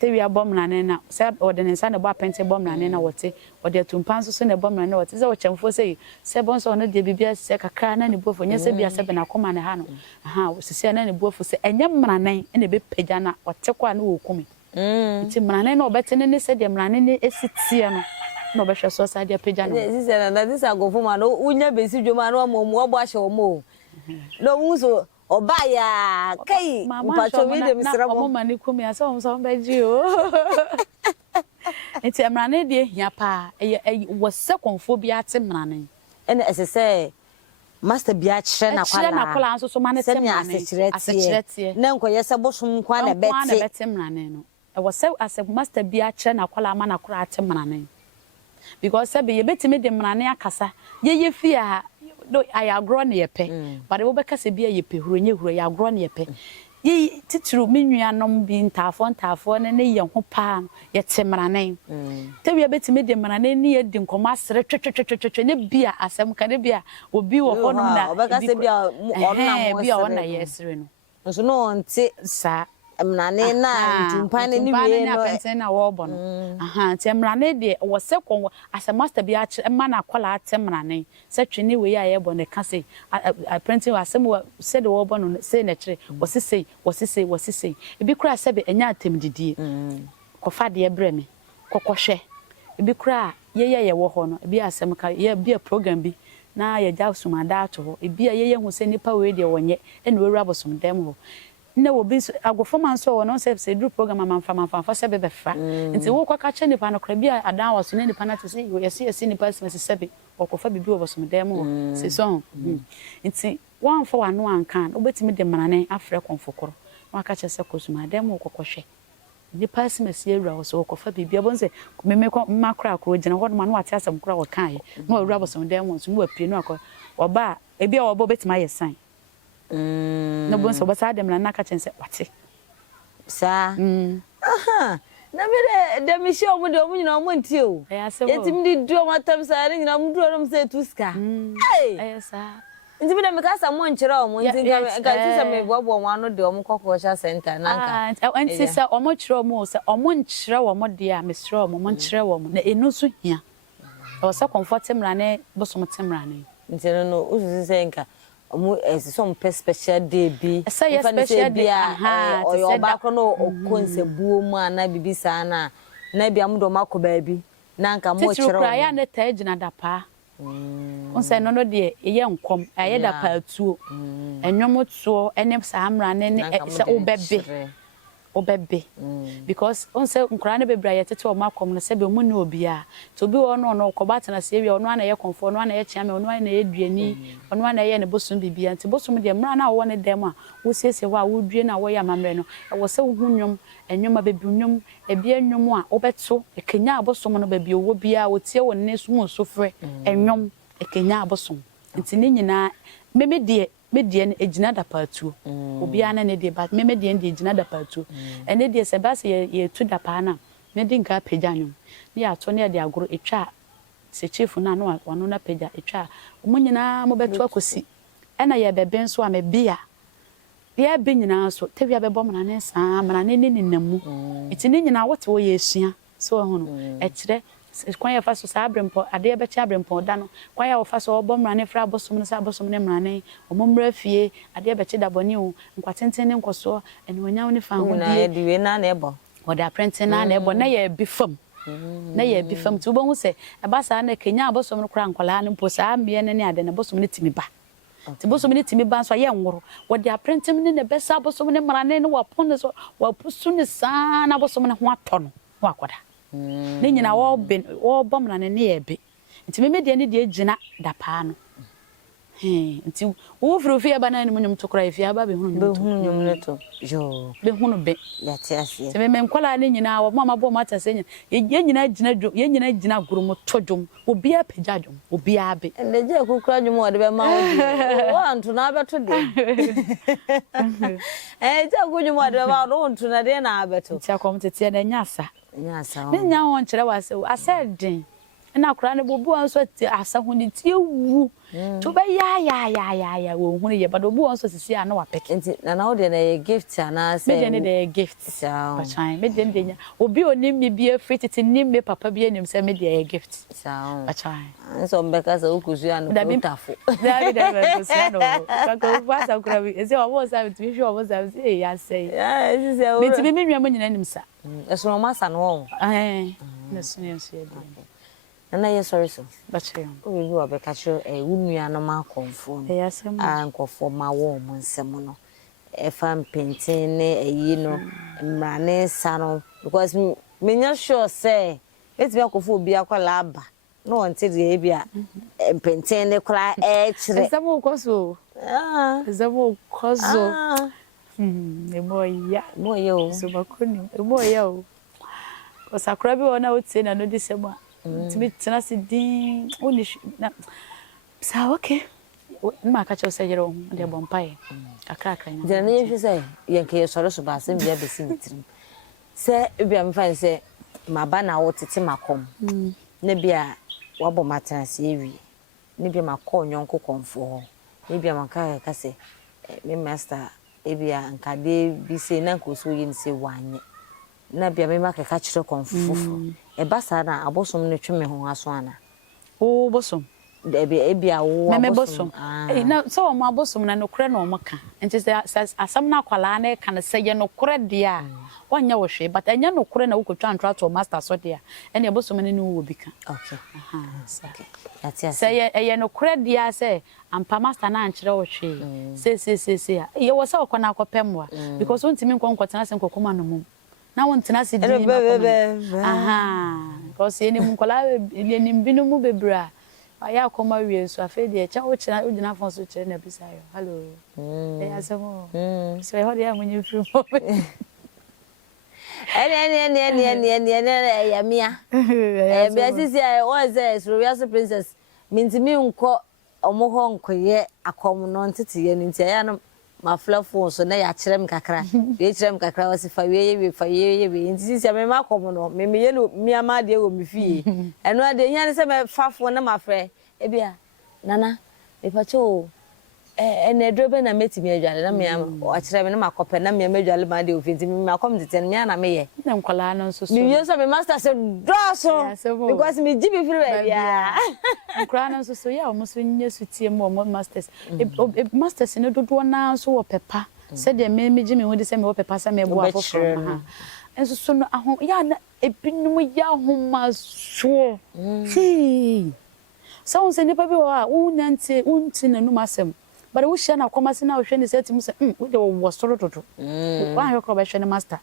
tewia bomna ne na se ordinance na bo apente bomna ne na wote ode tumpanso so na bomna ne wote se wo chemfo se bonso no de bibia se kakra na ne bofo nya se bia se be na koma ne ha no sisi na ne bofo se enye mrane na be pagya na wote kwa na wo kumi nti mrane na obete ne se de mrane ne esitie no na obehwe so sa de pagya no sisi na sisi agofo ma no unya besi dwoma no mo obo ahye omo no wuso Obaya kai mpacho mi de misra mo mani kumi asa o so beji o enti emrane de hia pa wo se konfo bi ate mrane ene esese master bi a kire na kwala nso so mane te mrane asechirete na nkoye se bosom kwa na beti mrane no wo se ase master bi a kire na kwala ma na kora ate mrane because se be ye betimi de mrane akasa ye fia do ayagro ne yepe but we be kase bia yepe huronye huro ayagro ne yepe ye tituru mennuanom bi ntafo ne ye ho pa ye temrane tewia betime de mrane ne ye di nkomo asere twetwetwetwe ne bia asem ka ne bia obi wo honum na we kase bia onam bia ona yesere no nso no nte sa mrane na ntumpan ne wie no apenten na wo bo no nti mrane de wo se kon as master bi a ma na kwala atemrane se twene we ya ye bo ne ka se apenten asem se de wo bo no se na kire wo sese ebi kura se be enya atemdidie kofa de ebre me kokohwe ebi kura ye wo ho no ebi asem ka ye bi program bi na ye ja sumada ato ho ebi ye hu se nipa we de wonye ene we rabo sumdem ho na wo bi agofo man so wo no se do program amanfa se bebefa nti wo kwaka che nipa no kra bi adan wo so ne nipa na te se yesi nipa se sebe okofa bibi wo bosom dem wo se so nti wan fo wano anka obetimi de manane afre konfokoro waka che se kosuma dem wo kokohwe nipa se mesi awura wo so okofa bibi abonse meme makra akro gina ho no ma no ate asem kra wo kan no awura bosom dem wo so no apie no akọ oba ebi a wo betima yesan no bon so basa dem na naka chense wate sa aha na me de mi show mu de omu nyina omu ntie o yetim di duo matam sa ni nyina mu duo no se tuska eh sa nti me de me ka sa mo nkyere omu nti ka ti sa me bobo mo ano de omu kokosha center nanka anti sa omu kyere omu se omu nkyere omu de a me sere omu nkyere omu na enu so hia o sa comfortable rane bosom temrane nti no usu se nka omu some special day bi special day aha o ba ko no okonse buo mu ana bibisa na bia mu do makoba bi na nka mo kyerɛ o ya na ta gina dapa onse no no de ye nkom aye dapa atuo enwom tuo ene sa amra ne se obebe because onse nkura ne bebra ye tete o makom no se be mu ne obi a to bi wo no no koba tena se wi ono ana ye konfo ono ana ye chiame ono ana ye duani ono ana ye ne bosum bibia nti bosum de mra na wo ne dem a wo siesie wa wo due na wo ya mamre no wo se wo hunwom enwom bebi nwom ebi enwom a obeto ekenya abosom no bebi owo bia wo tie wo ne sum sofre enwom ekenya abosom nti ne nyina memedie ne ejina da patu obi ana ne de ba memedie de ejina da patu ene de se ba se ye tu da pa na me de nka pagya nwom ne ya to ne de agoro etwa se chief na no wano na pagya etwa mo nyina mo beto akosi ena ye bebe nso a me bia ye be nyina so te bia bebo mna ne sa mna ne ninamu iti ne nyina wote wo ye sua so ho no e kire kwan ya fa so sa abrempo ade be cha abrempo da no kwan ya wo fa so obo mra ne fra bosom ne sa bosom ne mra ne omomra fie ade be che da boni o nkwatenten ne nkoso ene onyaw ne fa ho die diwe na na ebo oda printing na na ebo na ye bi fam na ye bi fam ti wo hu se e ba sa na kenya bosom no kra nkola ne mpo sa me ne ade na bosom ne timi ba ti bosom ne timi ba so ye nworo wo de printing ne be sa bosom ne mra ne wa pon so wa pusu ne sa na bosom ne ho ato no wa koda ne nyina wo bom na ne ebe nti memedie ne de gina da pa no nti wo frofie ba na ne munyum to kra efia ba be hunu ne to jo be hunu be ya ti asie se me nkola ne nyina wo mama bo mata se nyina ye nyina gina dwom ye nyina gina gurum to dwom obi a pagya dwom obi a be ende je kukura dwom wo de be ma wo antu na abeto de je kudwom wo de be ma wo antu na de na abeto ti akom tete na nyasa nyasa ne nya won kire wase asedin na kura ne bobu anso ti asa huni ti ewu to be ya wo huni ye bado bobu anso sisi ana wa peke nti na wo de na ye gift ana se me de ne de gift ba chan me de nya obi onim me bi afri titi nim me papa bi anim se me de ye gift sao ba chan so mbeka sa ukuzu ya no utafo da be so no ka ko wasa kura bi ese obo sa bi hwe obo sa bi ya sei ya ese se me ti me nwa mo nyina nim sa eso ma sa no na sunye nso ye na ye sorry so bache o wi wa be ka cho wunua no ma konfo no ankofo ma wo mo nsem no e fa mpenten ne eyi no mrane sa no because me nya sure say eti be akofo obi akwala aba no wonte de bia mpenten ne kra e kire zamo koso zamo koso moya o so bakoni moya o osakura bi wona otie na no disema timi tena si din oni na sa okay ma ka cho se yero de bompae akaka nya de na yehwe se yenke ye soro so ba se bia be si mitrim se bia me fan se maba na wo tete makom na bia wabo matena se ewi ne bia makọ nyonko konfo ho ne bia maka ka se me master ebia nkade bi se na nkoso yin se wanye na bia me maka ka kire konfo e ba sa na abosom ne tweme ho aso ana o bosom ebia wo me bosom na so o ma bosom na no kure na o maka enti asam na kwala na ka na se ye no kure dia wanya wo hwe but enya no kure na wo kotwa antwa to master so dia ene bosom ne no wo bika okay okay that's it say ye no kure dia say ampa master na ankyere wo hwe se ye wo se okona akopemwa because wontimi nkonkotena se nkokoma no mum na wontena se di because ye ni munkola ye ni binu mu bebra aya akoma wie so afa de echa wo kira ugina fon so kire na bisa yo hello asemo so e ho de amunye firi mo ya mia sisi o ze Royal Princess mintimi nko omo nkoye akom no ntete ye nti ya no ma flafo so na ya kirem kakra ye kirem kakra wasifa ye nti sisi me makom no me ye no miama de wo mi fie eno ade nya ne se me fafo na mafre ebia nana epacho ene drobe na metimi adwale na miama o akire me na makope na miama adwale ma de ofinti me makom teten me na me ye na nkwala no so me ye so me master se draso because me jibi firi ya nkwala no so ya o muso nye sutie mo masters masters ne dodo na so wo pepa se de me jimi ho de se me wo pepa se me bo afoforo ha enso so no ahom ya na ebinum ya homa so so on se ne pa bi wa unante unti na num asem but wo hia na komase na wo hwe ne seti mu se wo de wo soro toto wa hwe ko ba hwe ne master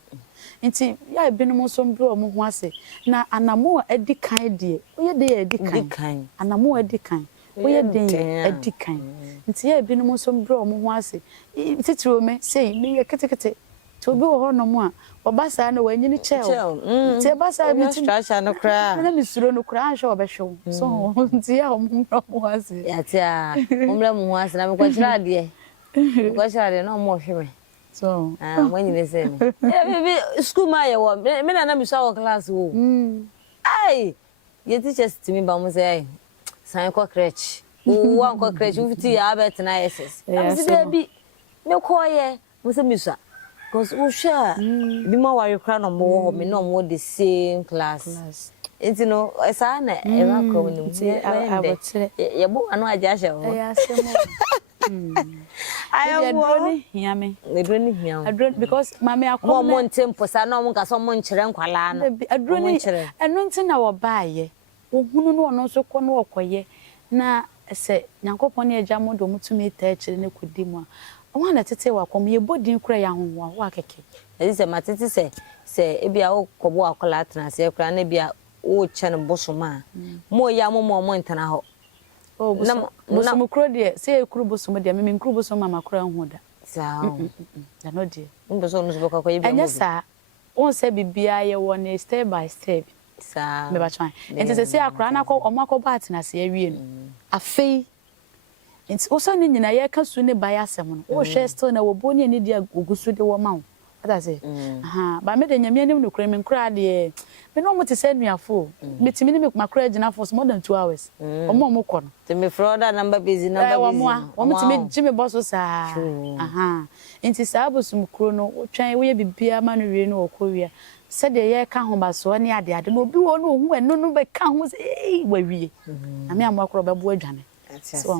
nti ya ebinum so mbro mo ho ase na anamo adi kan de wo ye de adi kan anamo adi kan wo ye de adi kan nti ya ebinum so mbro mo ho ase titiro me sei me ye ketekete to bi wo ho no mo a obasa na wanyini cheo nti obasa mi structure no kra na mi suro no kra anhwe obehwe so nti ya omro mo ase ya tia omra mo ase na me kwachira de na mo hwe me so wanyini se ni ya bibi school ma ye wo me na mi so class wo ai ye teachers timi ba mo say san ko crèche wo an ko crèche ufiti ya bet na ss am se bi me ko ye mo se mi so because usha bi ma wari kra no mo me no mo the same class it's no esa na e ma ko no ye bo anu aja she o ya semo I am hear me edroni hia adroni because mama akọ mo ntempo sa na mo nka so mo nkyere nkwala na adroni enu nti na wo baaye ohunu no ono so kọ no okoye na se nyankopon ne agya mo do mutumi ta akire ne kodi mu a wa na tete wa kom ye bodin kura ya honwa wa keke ezi se matete se ebia wo kobo akola atena se kura na bia wo che no bosoma mo ya mo ntana ho oh bosom kuro de se ekuru bosom de me nkuru bosom mama kura hu da sa na no de mboso no so bokako ye bia anya sa won se bibia ye won step by step sa me ba twan enti se akura na ko omakoba atena se awie no afei enti oso ni nyina ye ka su ne baya asem no wo hwe still na wo boni ani dia ogusu de wo ma wo ata se ba me de nyame anim no kura me nkura de me no mo te se nuafo metimi ni me makura agina for more than 2 hours mo ko no te me froda number busy wo mo te me jime boss sa enti sa bosum kuro no twan wo ye bibia ma no wie no okowia se de ye ka ho ba so ne ade no obi wo no hu enu no be ka ho se wa wie na me amwa be bo adwane so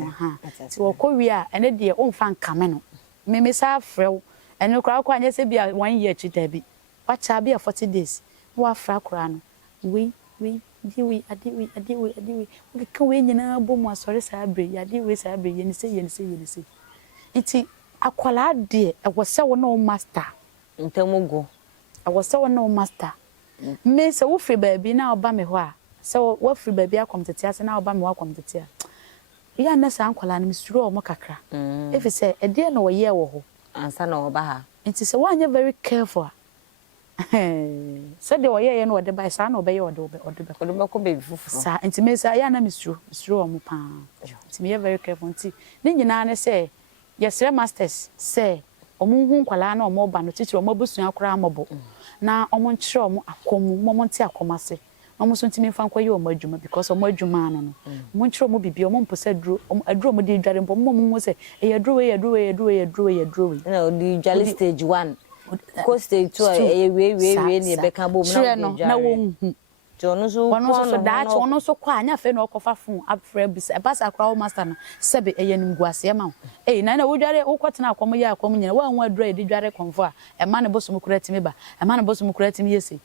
ti wo kowia ene de o mfa nkame no me sa frew ene kura kwa anya se bia 1 year chita bi wa cha bia 40 days wa fra kura no we adi we ka we nyina bom asori sa abre adi we sa abre ye ni se iti akwala de e wo se wo no master ntamugo e wo se wo no master me se wo free baabi na oba me ho a se wo free baabi akomtete ase na oba me wa akomtete a ya na sa akwala no misuro o mo kakra efi se e de na wo ye wo ho ansa na oba ha iti se wa anya very careful said the way no de by sa na obey or de ko baby fufu sa enti me sa ya na misuro o mo pa enti me very careful enti ni nyina ne say yesre masters say omo hu nkwala na omo ba no titiro omo busu akora amobo na omo nkyere omo akomu omo nti akomase omo so enti me fa nkwa ye omo adwuma because omo adwuma no omo nkyere omo bibi omo mpose aduro omo di dware mpo omo mo se e yaduro we na di dwale stage 1 ko stage 2 we ni be kan bo na wo hu Jono so daach ono so kwa anya fe no okofa fon afra bisa e basa akra o master no sebe eyenim guase ma na wodware wokotena akom ya akom nyina wa anwa dra edi dware konfo a e ma ne bosom kuratimi ba e ma ne bosom kuratimi yesi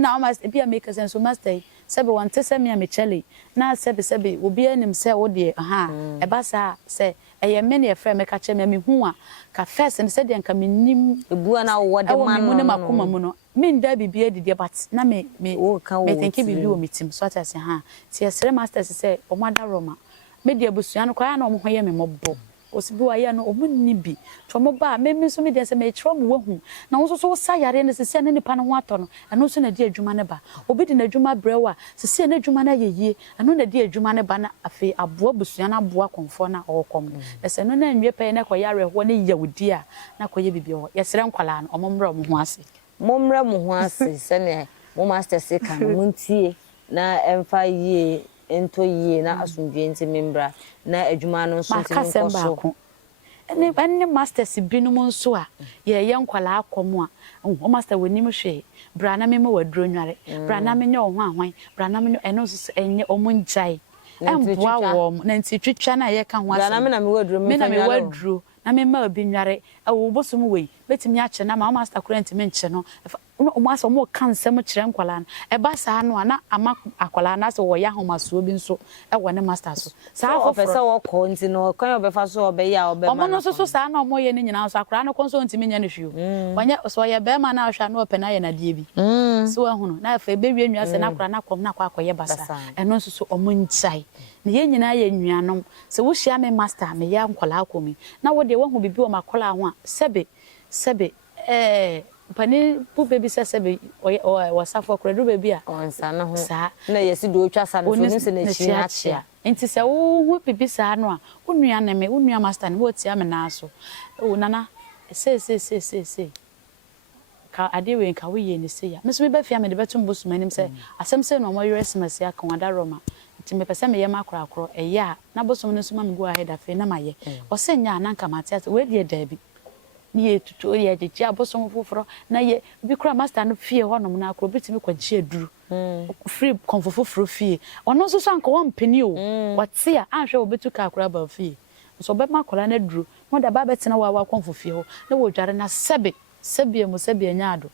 na o master bia make sense so master sebe wante se me amechele na sebe obi anim se wo de e basa se eye me ne efra me ka che me hu a ka first ne se de nka menim ebu na wo de ma no ne makoma mu no min da bibia didi but na me think bibi o mitim so ata se ti esre masters se o mada roma me de abusua no kwa na o mo hoye me mobbo osibi wa ya no o munni bi to mo ba me so me de se me chiro mo wahu na wo so sa yare ne se ne nipa no ho ato no eno so na di adwuma ne ba obi di na adwuma brewa se na adwuma na yeye eno na di adwuma ne ba na afi abo abusua na abo akonfo na okom se no na nwie pe na kwa yare ho ne yawudi a na kwa ye bibi ho yesre nkwala no o mo mra mo ho ase momra mo ho ase se ne mo master se kan muntie na emfa yie ento yie na asundwe nti membra na adwuma no nso nti nkoso ene master si binum nso a ye nkwala akom a o master wonim hwe bra na mema waduro nware bra na menye o ho ahwan bra na menye eno nso enye o munjai emboa wo na nti twitwa na ye ka ho ase bra na me na me waduro na mema obi nware wo bosum wei betimi a che na ma master current me nche no o master mo kansem kire nkwala no e ba sa no na ama akwala na so wo ya homaso obi nso e wo ne master so sa officer wo ko nti no kan obefa so obe ya obe ma no so sa na mo ye ne nyina so akwala no konso ntimi nya ne hwio wanya so ye be ma na ahwa na ope na ye na die bi so ahunu na fa be wi nwia se na akwala na kom na kwa akoye basa eno nso so omo nchai na ye nyina ye nnuanom se wo hia me master me ya nkwala akomi na wo de wo hu bibi o makola ho a sebe pani bu baby sebe o safo kredo baby a onsa na ho na yesi do otwa sa no so ne chiachia enti se wo hu bibi sa no a unua na me unua master ne wo tia me na so o nana se ka adewe nka wo ye ne se ya me so me ba fia me de betum bosu manim se asem se no mo Christmas ya kan wada Roma nti me pese me ye makrakro eya na bosu me so ma me go ahead afi na maye o se nya na nka matias we de dabi ni etutu ye jeje abosom foforo na ye bi kura master no fie ho nom na akro bitimi kwagye aduru free konfofoforo fie ono so so anka wo mpeni o wate a ahwe obetu ka akra ba fie so be makola na duru no da ba betena wa konfofie ho na wo dware na sebe nyaado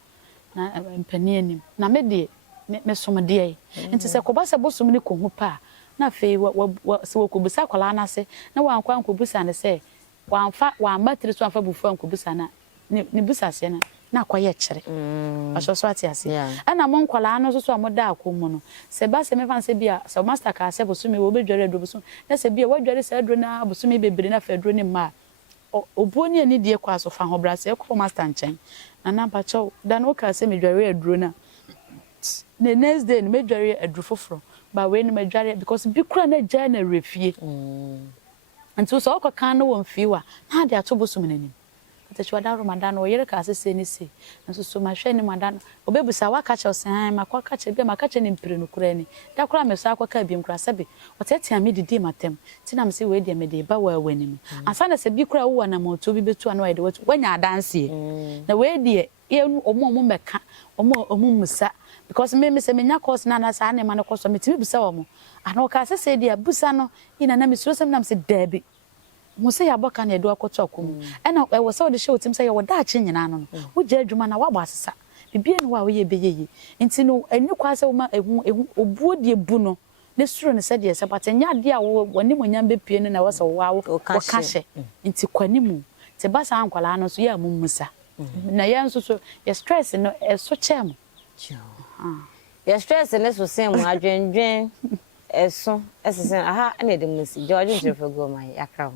na mpeni anim na me de me somde ye nti se ko ba se bosom ni ko hu pa na fe se wo ko busa kola na se na wa ankwa ko busa ne se wa matri so afa bufu anko busa na ne busa se na akoye kire aso so ati ase ana mo nkwala no so amoda akomu no se ba se me fan se bia se master ka se bosumi wo bedware adro bosu na se bia wadware se adro na bosumi bebre na fa adro ne ma obuoni ani die kwa so fa ho bra se ko master nchen na ba cho dan o ka se me dware adro na the next day me dware adro foforo ba we ni me dware because bi kura na gya na refie nti so ko kan no won fiwa na de ato bosum nanim atachwa da Ramadan o yere ka asese ni se nso so ma hwe ni Ramadan obebusa wa ka che osan makwa ka che bi maka che ni mpire no kura ni da kura me so akwa ka bi mkura sebe otete ami didi matem tina me se we de me de ba wa wanim ansa na se bi kura wo na moto bi betu ana wa de wanya adanse na we de ye omo meka omo musa because me se menya course na sa na ma no course me timi busa wo mo ana o ka asese de abusa no ina na me so sem na me se dabi mo se ya boka na edu akoto akom ena e wo se wo de hye otim se ye wo da achi nyina no wo gya adwuma na wa bo asesa bibie no wa wo ye beyeye nti no eni kwa se wo ma ehu obuo de bu no ne suro ne se de se patenya de a wo wani monyam be pie no na wo se wo ka hye nti kwani mu te ba sa ankwala no so ya mummusa na ye nso so ye stress no e so chem ye stress ne so sem adwendwen eso esese aha na de musi George Ntrefo go my yakra